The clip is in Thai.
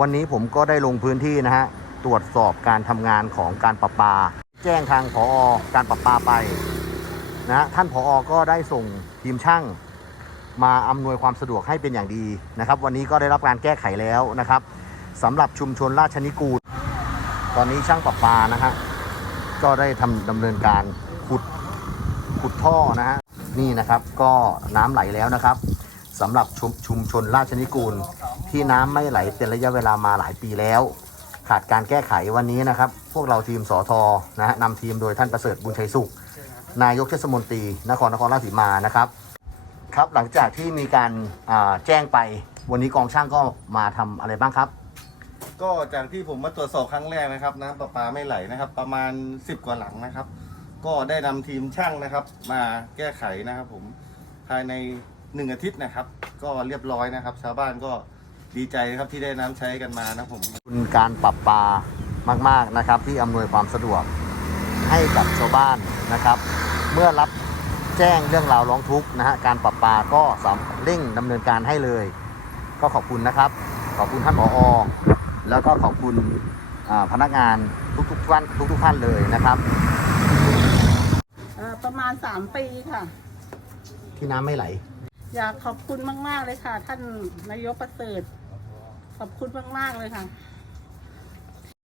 วันนี้ผมก็ได้ลงพื้นที่นะฮะตรวจสอบการทำงานของการประปา แจ้งทางผอการประปาไปนะฮะท่านผอก็ได้ส่งทีมช่างมาอำนวยความสะดวกให้เป็นอย่างดีนะครับ วันนี้ก็ได้รับการแก้ไขแล้วนะครับสำหรับชุมชนราชนิกูล ตอนนี้ช่างประปานะฮะก็ได้ทำดำเนินการขุดขุดท่อนะฮะนี่นะครับก็น้ำไหลแล้วนะครับ สำหรับชุมชุมชนราชนิกูล ที่น้ำไม่ไหลเป็นระยะเวลามาหลายปีแล้ว ขาดการแก้ไขวันนี้นะครับ พวกเราทีมสอทอนะฮะนำทีมโดยท่านประเสริฐบุญชัยสุข นายกเทศมนตรีนครนครราชสีมานะครับ ครับหลังจากที่มีการแจ้งไปวันนี้กองช่างก็มาทำอะไรบ้างครับ ก็จากที่ผมมาตรวจสอบครั้งแรกนะครับน้ำประปาไม่ไหลนะครับ ประมาณ 10 กว่าหลังนะครับ ก็ได้นำทีมช่างนะครับ มาแก้ไขนะครับผมภายใน หนึ่งอาทิตย์นะครับ ก็เรียบร้อยนะครับ ชาวบ้านก็ดีใจนะครับที่ได้น้ำใช้กันมานะครับผม คุณการปรับปลามาก ๆ นะครับ ที่อำนวยความสะดวกให้กับชาวบ้านนะครับ เมื่อรับแจ้งเรื่องราวร้องทุกข์นะฮะการปรับปลาก็สามารถเร่งดำเนินการให้เลย ก็ขอบคุณนะครับ ขอบคุณท่านผอแล้วก็ขอบคุณอ่าพนักงานทุกๆท่านทุกๆท่านเลยนะครับ เอ่อประมาณ 3 ปีค่ะ ที่น้ำไม่ไหล อยากขอบคุณมาก ๆ เลยค่ะ ท่านนายกประเสริฐ ขอบคุณมาก ๆ เลยค่ะ